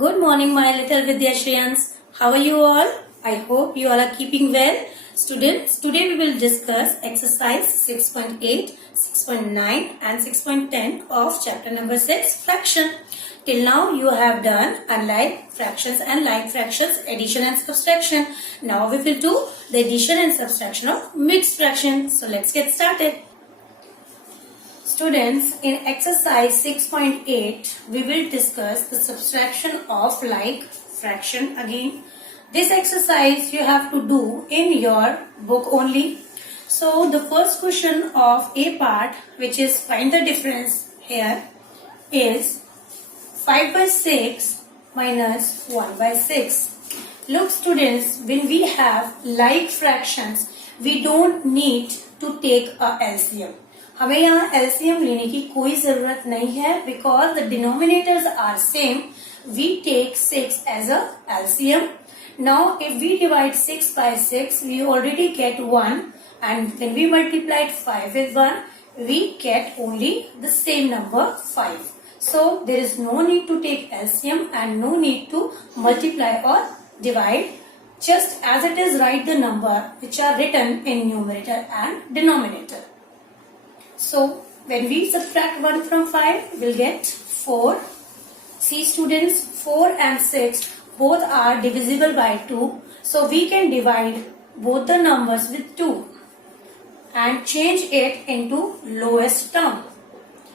Good morning, my little Vidyashriyans. How are you all? I hope you all are keeping well. Students, today we will discuss exercise 6.8, 6.9 and 6.10 of chapter number 6, fraction. Till now you have done unlike fractions and like fractions, addition and subtraction. Now we will do the addition and subtraction of mixed fractions. So let's get started. Students, in exercise 6.8, we will discuss the subtraction of like fraction again. This exercise you have to do in your book only. So the first question of A part, which is find the difference here, is 5 by 6 minus 1 by 6. Look students, when we have like fractions, we don't need to take a LCM. हमें यहाँ LCM लेने की कोई जरूरत नहीं है because the denominators are same. We take 6 as a LCM. Now if we divide 6 by 6, we already get 1, and when we multiply 5 with 1, we get only the same number 5. So there is no need to take LCM and no need to multiply or divide. Just as it is, write the number which are written in numerator and denominator. So when we subtract 1 from 5, we'll get 4. See students, 4 and 6 both are divisible by 2. So we can divide both the numbers with 2 and change it into lowest term.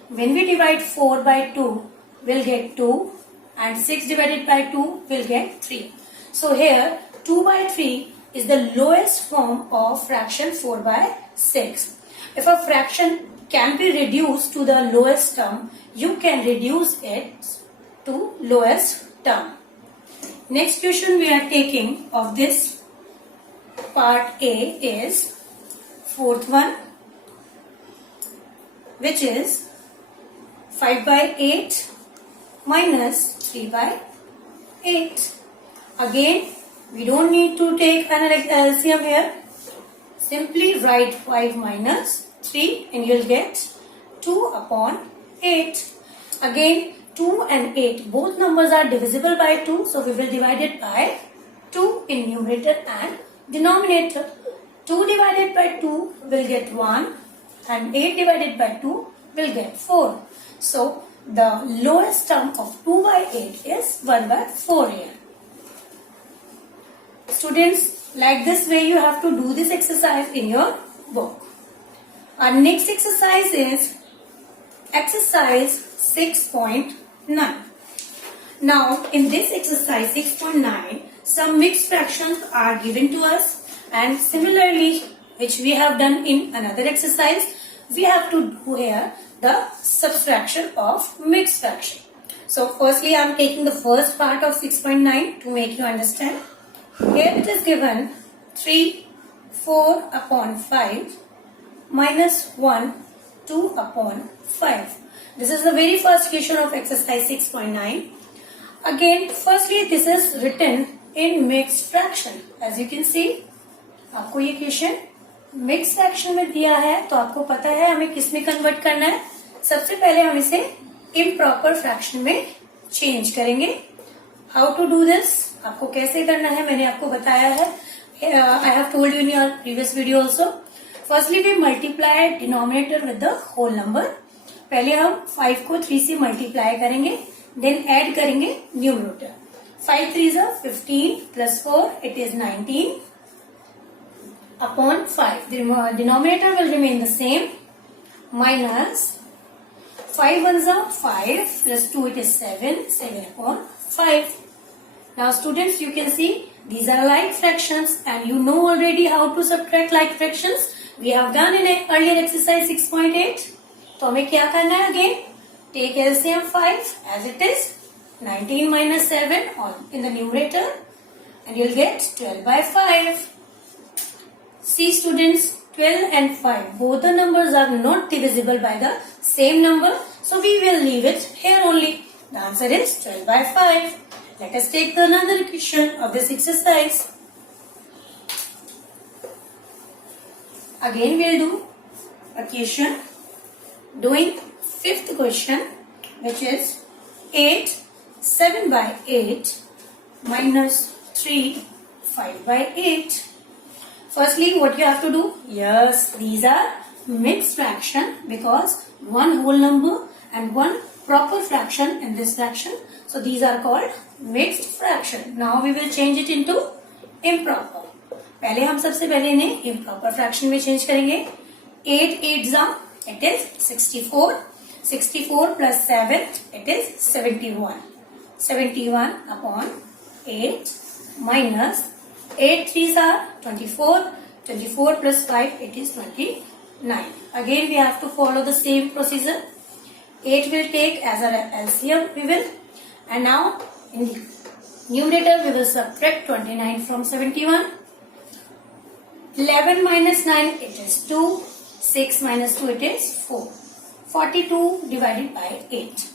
When we divide 4 by 2, we'll get 2, and 6 divided by 2 will get 3. So here 2 by 3 is the lowest form of fraction 4 by 6. If a fraction can be reduced to the lowest term, you can reduce it to lowest term. Next question we are taking of this part A is fourth one, which is 5 by 8 minus 3 by 8. Again, we don't need to take an LCM here. Simply write 5 minus 3 and you'll get 2 upon 8. Again, 2 and 8, both numbers are divisible by 2, so we will divide it by 2 in numerator and denominator. 2 divided by 2 will get 1 and 8 divided by 2 will get 4. So the lowest term of 2 by 8 is 1 by 4 here. Students, like this way you have to do this exercise in your book. Our next exercise is exercise 6.9. Now in this exercise 6.9, some mixed fractions are given to us, and similarly, which we have done in another exercise, we have to do here the subtraction of mixed fraction. So firstly I am taking the first part of 6.9 to make you understand. Here it is given 3, 4 upon 5 minus 1, 2 upon 5. This is the very first question of exercise 6.9. Again, firstly this is written in mixed fraction. As you can see, आपको ये question mix fraction में दिया है, तो आपको पता है हमें किस में कन्वर्ट करना है. सबसे पहले हम इसे इम्प्रॉपर फ्रैक्शन में चेंज करेंगे. हाउ टू डू दिस, आपको कैसे करना है मैंने आपको बताया है. I have told you in your previous video also. Firstly we multiply denominator with the whole number. पहले हम 5 को 3 से मल्टीप्लाई करेंगे, देन ऐड करेंगे numerator. 5 3s are 15 plus 4 it is 19 upon 5. The denominator will remain the same, minus 5 1s are 5 plus 2 it is 7 upon 5. Now students, you can see these are like fractions and you know already how to subtract like fractions. We have done in an earlier exercise 6.8. तो हमें क्या करना है again? Take LCM 5 as it is, 19 minus 7 in the numerator, and you'll get 12 by 5. See students, 12 and 5, both the numbers are not divisible by the same number, so we will leave it here only. The answer is 12 by 5. Let us take another question of this exercise. Again we will do a question doing fifth question, which is 8 7 by 8 minus 3 5 by 8. Firstly, what you have to do? Yes, these are mixed fraction because one whole number and one proper fraction in this fraction. So these are called mixed fraction. Now we will change it into improper. पहले हम सबसे पहले इन्हें improper fraction में change करेंगे. 8 8s it is 64. 64 plus 7 it is 71. 71 upon 8 minus 8 3s are 24. 24 plus 5 it is 29. Again we have to follow the same procedure. 8 will take as our LCM we will, and now in the numerator we will subtract 29 from 71. 11 minus 9 it is 2. 6 minus 2 it is 4. 42 divided by 8.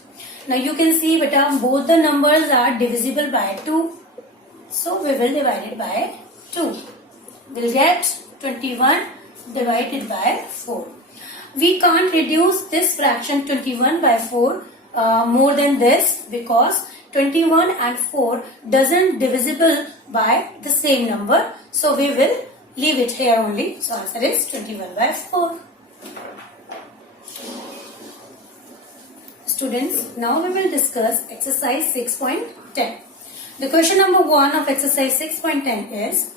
Now you can see beta both the numbers are divisible by 2. So we will divide it by 2. We'll get 21 divided by 4. We can't reduce this fraction 21 by 4 more than this because 21 and 4 doesn't divisible by the same number. So we will leave it here only. So answer is 21 by 4. Students, now we will discuss exercise 6.10. The question number 1 of exercise 6.10 is,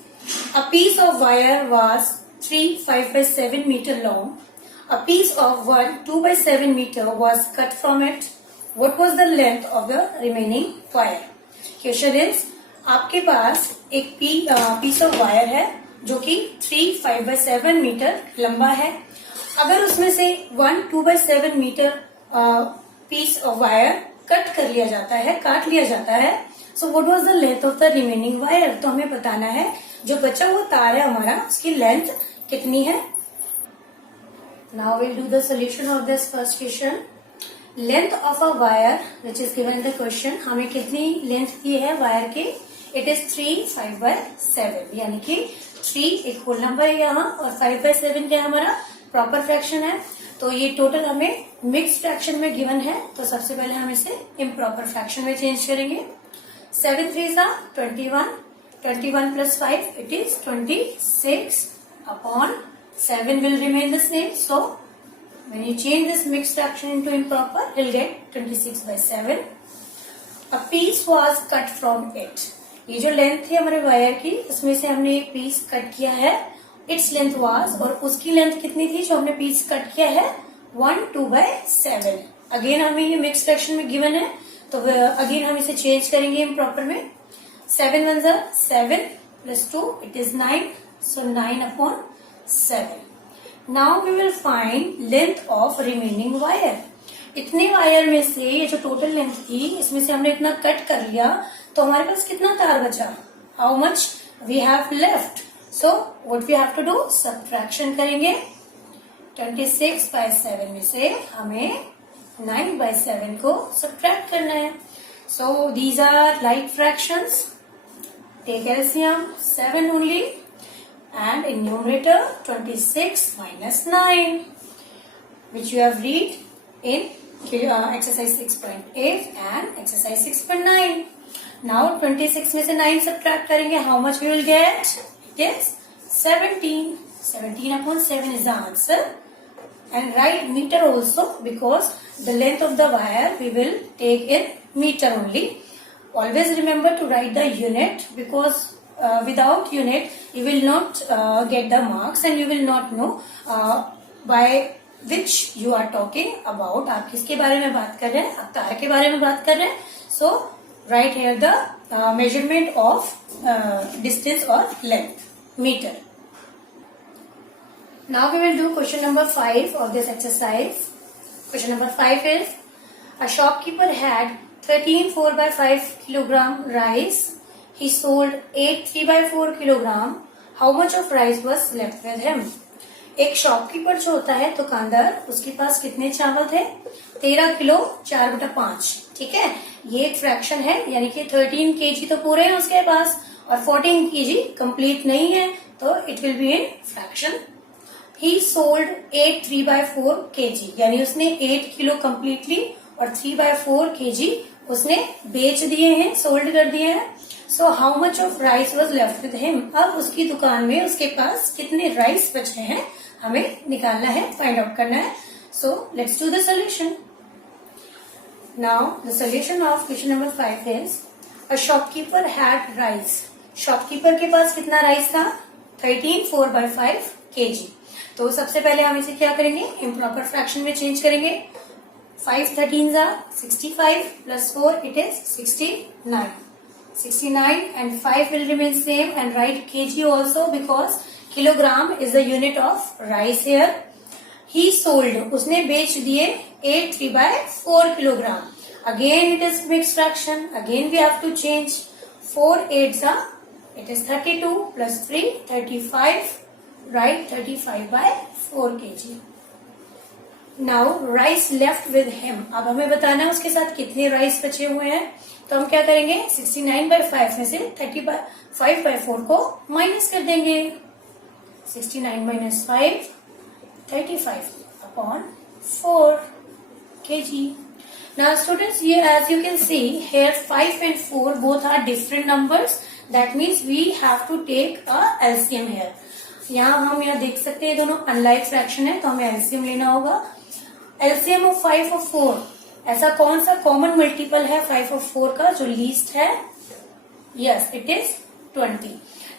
a piece of wire was 3 5 by 7 meter long. A piece of 1 2 by 7 meter was cut from it. What was the length of the remaining wire? Question is, आपके पास एक piece of wire है जो कि 3 5 by 7 metre लंबा है. अगर उसमें से 1 2 by 7 metre piece of wire cut कर लिया जाता है, काट लिया जाता है, so what was the length of the remaining wire? तो हमें बताना है जो बचा हुआ तार है हमारा उसकी लेंथ कितनी है. Now we'll do the solution of this first question. Length of a wire which is given in the question, हमें कितनी लेंथ दी है वायर की? It is 3 5 by 7, यानी कि 3 एक होल नंबर है यहाँ और 5 by 7 क्या हमारा प्रॉपर फ्रैक्शन है. तो ये टोटल हमें मिक्स फ्रैक्शन में गिवन है, तो सबसे पहले हम इसे इम्प्रॉपर फ्रैक्शन में चेंज करेंगे. 7 3s are 21. 21 plus 5 it is 26 upon 7 will remain the same. So when you change this mixed fraction into improper, you'll get 26 by 7. A piece was cut from it. ये जो length थी हमारे wire की, इसमें से हमने एक पीस कट किया है. Its length was, और उसकी लेंथ कितनी थी जो हमने पीस कट किया है? 1 2 by 7. अगेन हमें ये मिक्स फ्रैक्शन में गिवन है, तो अगेन हम इसे चेंज करेंगे इम्प्रॉपर में. 7 1s are 7 plus 2 it is 9. So 9 upon 7. Now we will find length of remaining wire. इतने वायर में से ये जो टोटल लेंथ थी इसमें से हमने इतना कट कर लिया, तो हमारे पास कितना तार बचा? How much we have left? So what we have to do? Subtraction करेंगे. 26 by 7 में से हमें 9 by 7 को subtract करना है. So these are like fractions. Take LCM 7 only. And in numerator 26 minus 9, which you have read in exercise 6.8 and exercise 6.9. Now 26 में से 9 subtract करेंगे, how much we will get? It is 17. 17 upon 7 is the answer. And write meter also because the length of the wire we will take in meter only. Always remember to write the unit because without unit you will not get the marks and you will not know by which you are talking about. आप किसके बारे में बात कर रहे हैं? आप तार के बारे में बात कर रहे हैं. So write here the measurement of distance or length, meter. Now we will do question number 5 of this exercise. Question number 5 is, a shopkeeper had 13 4 by 5 kilogram rice. He sold 8 3 by 4 kilogram. How much of rice was left with him? एक shopkeeper जो होता है दुकानदार, उसके पास कितने चावल थे? 13 kilo 4/5. ठीक है, ये एक फ्रैक्शन है, यानी कि 13 kg तो पूरे हैं उसके पास और 14 kg कंप्लीट नहीं है, तो it will be in fraction. He sold 8 3 by 4 kg, यानी उसने 8 किलो कम्प्लीटली और 3 by 4 kg उसने बेच दिए हैं, सोल्ड कर दिए हैं. So how much of rice was left with him. अब उसकी दुकान में उसके पास कितने राइस बचे हैं हमें निकालना है, फाइंड आउट करना है. So let's do the solution. Now the solution of question number 5 is a shopkeeper had rice. Shopkeeper के पास कितना राइस था? 13 4/5 kg. तो सबसे पहले हम इसे क्या करेंगे, इम्प्रॉपर फ्रैक्शन में चेंज करेंगे. 5 13s are 65 plus 4 it is 69. 69 and 5 will remain same and write kg also because kilogram is the unit of rice here. He sold, उसने बेच दिए 8 3/4 kilogram. Again it is mixed fraction. Again we have to change. 4 8s are, it is 32 plus 3 35. Write 35/4 kg. Now rice left with him. अब हमें बताना है उसके साथ कितने राइस बचे हुए हैं. तो हम क्या करेंगे, 69/5 में से 35/4 को माइनस कर देंगे. 69 minus 5 35/4 kg. Now students, here as you can see here 5 and 4 both are different numbers. That means we have to take a LCM here. यहाँ हम यहाँ देख सकते हैं दोनों अनलाइक फ्रैक्शन है तो हमें एलसीएम लेना होगा. एलसीएम ऑफ 5 और 4, ऐसा कौन सा कॉमन मल्टीपल है 5 और 4 का जो लीस्ट है? Yes, it is 20.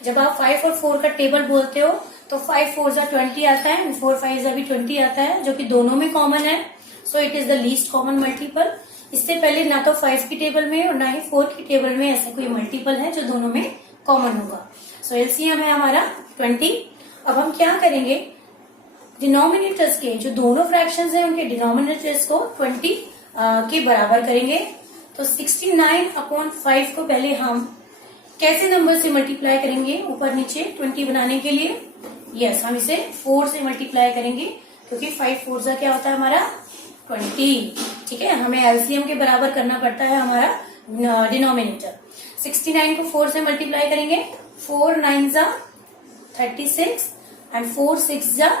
जब आप 5 और 4 का टेबल बोलते हो तो 5 4s are 20 आता है, 4 5s भी 20 आता है, जो कि दोनों में कॉमन है. So it is the least common multiple. इससे पहले ना तो 5 की टेबल में और ना ही 4 की टेबल में ऐसा कोई मल्टीपल है जो दोनों में कॉमन होगा. सो एलसीएम है हमारा 20. अब हम क्या करेंगे, डिनोमिनेटर्स के जो दोनों फ्रैक्शंस हैं उनके डिनोमिनेटर्स को 20 के बराबर करेंगे. तो 69/5 को पहले हम कैसे नंबर से मल्टीप्लाई करेंगे, ऊपर नीचे 20 बनाने के लिए? यस, हम इसे 4 से मल्टीप्लाई करेंगे क्योंकि 5 4 क्या होता है हमारा 20. ठीक है, हमें एलसीएम के बराबर करना पड़ता है हमारा डिनोमिनेटर. 69 को 4 से मल्टीप्लाई करेंगे. 4 9s are 36 and 4 6s are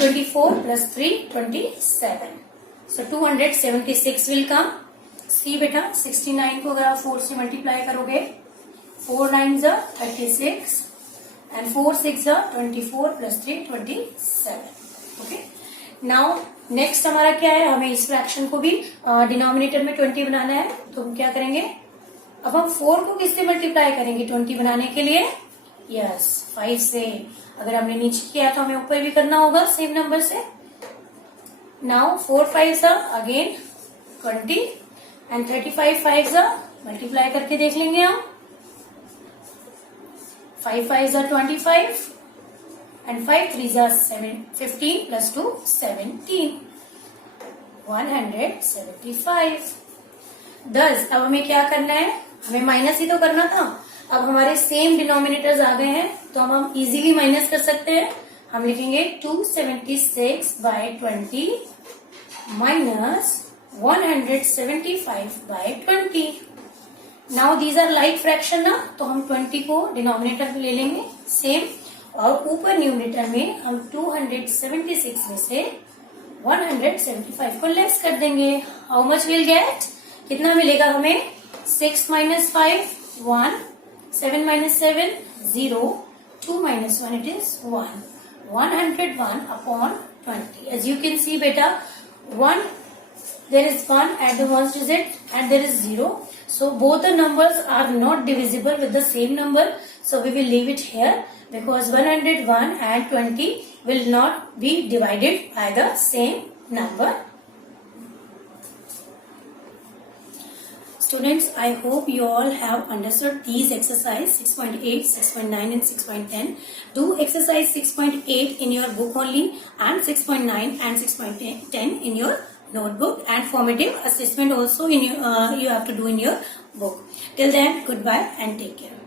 24 plus 3 27. So 276 will come. See बेटा, 69 को अगर आप 4 से मल्टीप्लाई करोगे, 4 9s are 36 and 4 6s are 24 plus 3 27. Okay. Now next हमारा क्या है, हमें इस फ्रैक्शन को भी डिनोमिनेटर में 20 बनाना है. तो हम क्या करेंगे, अब हम 4 को किससे मल्टीप्लाई करेंगे 20 बनाने के लिए? यस, 5 से. अगर हमने नीचे किया तो हमें ऊपर भी करना होगा सेम नंबर से. Now 4 5s are again 20 and 35 5s are multiply करके देख लेंगे हम. 5 5s are 25 and 5 3s are 15 plus 2 17. 175. 10. अब हमें क्या करना है, हमें माइनस ही तो करना था. अब हमारे सेम डिनोमिनेटर्स आ गए हैं तो हम इजीली माइनस कर सकते हैं. हम लिखेंगे 276/20 minus 175/20. Now these are like fraction ना, तो हम 20 को डिनोमिनेटर में ले लेंगे सेम, और ऊपर न्यूमिनेटर में हम 276 में से 175 को लेस कर देंगे. हाउ मच विल गेट, कितना मिलेगा हमें? 6 minus 5 1, 7 minus 7 0, 2 minus 1 it is 1. 101/20. As you can see beta, 1 there is 1 at the first digit and there is 0. So both the numbers are not divisible with the same number. So we will leave it here because 101 and 20 will not be divided by the same number. Students, I hope you all have understood these exercise 6.8, 6.9 and 6.10. Do exercise 6.8 in your book only and 6.9 and 6.10 in your notebook, and formative assessment also in your, you have to do in your book. Till then, goodbye and take care.